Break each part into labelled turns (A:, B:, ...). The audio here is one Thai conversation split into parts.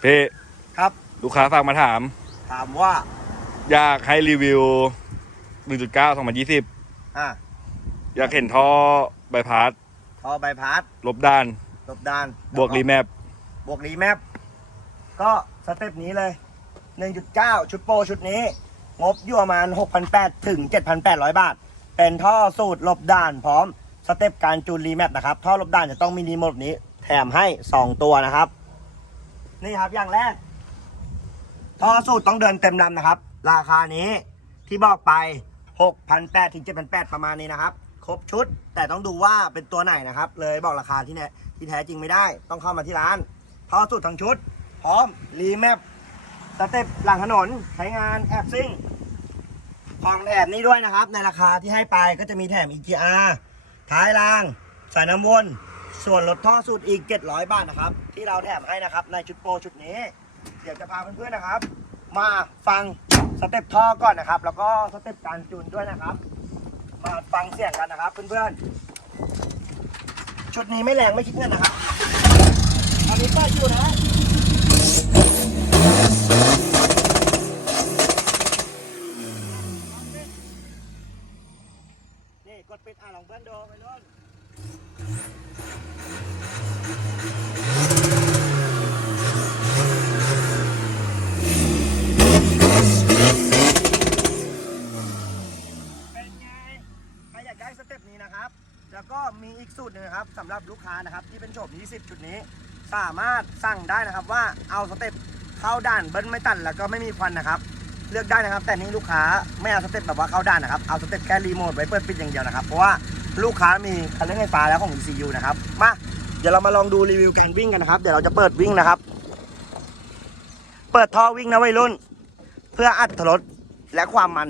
A: เพ่
B: ครับ
A: ลูกค้าฝากมาถาม
B: ถามว่า
A: อยากให้รีวิว 1.9 2020
B: อะ
A: อยากเห็นท่อใบพัด
B: พอใบพัด
A: ลบด้าน
B: ลบด้าน
A: บวกรีแมป
B: บวกรีแมปก็สเต็ปนี้เลย 1.9 ชุดโปรชุดนี้ งบอยู่ประมาณ 6,800 ถึง 7,800 บาท เป็นท่อสูตรลบด้านพร้อมสเต็ปการจูนรีแมปนะครับ ท่อลบด้านจะต้องมีรีโมทนี้ แถมให้ 2 ตัวนะครับ นี่ครับอย่างแรกท่อสูตรต้องเดินเต็มลำนะครับ ราคานี้ที่บอกไป 6,800ถึง7,800 ประมาณนี้นะครับ ครบชุด แต่ต้องดูว่าเป็นตัวไหนนะครับ เลยบอกราคาที่แน่ที่แท้จริงไม่ได้ ต้องเข้ามาที่ร้านท่อสูตรทั้งชุด พร้อมรีแมปสเต็ปหลังถนนใช้งานแอบซิ่งของแถมนี้ด้วยนะครับ ในราคาที่ให้ไปก็จะมีแถม EGR ท้ายราง สายน้ำวน ส่วนลดท่อสูตรอีก 700 บาทนะครับ ที่เราแถมให้นะครับ ในชุดโปรชุดนี้ เดี๋ยวจะพาเพื่อนๆนะครับ มาฟังสเต็ปท่อก่อนนะครับ แล้วก็สเต็ปการจูนด้วยนะครับ มาฟังเสียงกันนะครับเพื่อนๆ ชุดนี้ไม่แรงไม่คิดเงินนะครับตอนนี้ก็อยู่นะนี่กดปิดอ่านของเพื่อนดูไปรุ่นเป็นไง ใครอยากได้สเต็ป นะครับ แล้วก็มีอีกสูตรหนึ่งนะครับสำหรับลูกค้านะครับ ที่เป็นโฉม20 ชุดนี้ สามารถสั่งได้นะครับว่าเอาสเต็ปเข้าด่านเบิ้ลไม่ตันแล้วก็ไม่มีควันนะครับ เลือกได้นะครับ แต่นี่ลูกค้าไม่เอาสเต็ปแบบว่าเข้าด่านนะครับเอาสเต็ปแค่รีโมทไว้เปิดปิดอย่างเดียวนะครับเพราะว่าลูกค้ามีคันเร่งไฟฟ้าแล้วของ ECU นะครับมาเดี๋ยวเรามาลองดูรีวิวการวิ่งกันนะครับ เดี๋ยวเราจะเปิดวิ่งนะครับ เปิดท่อวิ่งนะวัยรุ่น เพื่ออัดรถและความมัน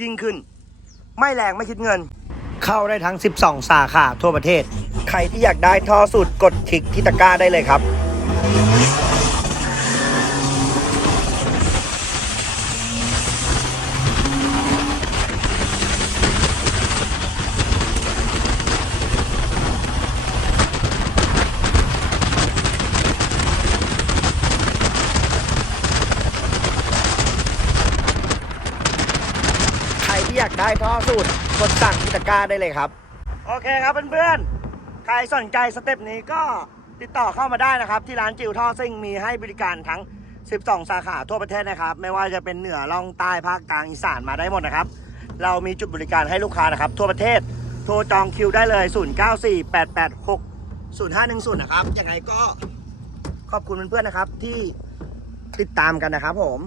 B: ยิ่งขึ้น ไม่แรงไม่คิดเงิน เข้าได้ทั้ง 12 สาขาทั่วประเทศ ใครที่อยากได้ท่อสูตรกดคลิกที่ตะกร้าได้เลยครับ รที่อยากได้ท่อสูตรกดสั่งที่ตะกร้าได้เลยครับ โอเคครับเพื่อนๆ ใครสนใจสเต็ปนี้ก็ติดต่อเข้ามาได้นะครับ ที่ร้านจิวท่อซิ่งมีให้บริการทั้ง 12 สาขาทั่วประเทศนะครับ ไม่ว่าจะเป็นเหนือล่องใต้ภาคกลางอีสานมาได้หมดนะครับ เรามีจุดบริการให้ลูกค้านะครับ ทั่วประเทศโทรจองคิวได้เลย 094886 0510 นะครับยังไงก็ขอบคุณเพื่อนๆนะครับที่ติดตามกันนะครับผม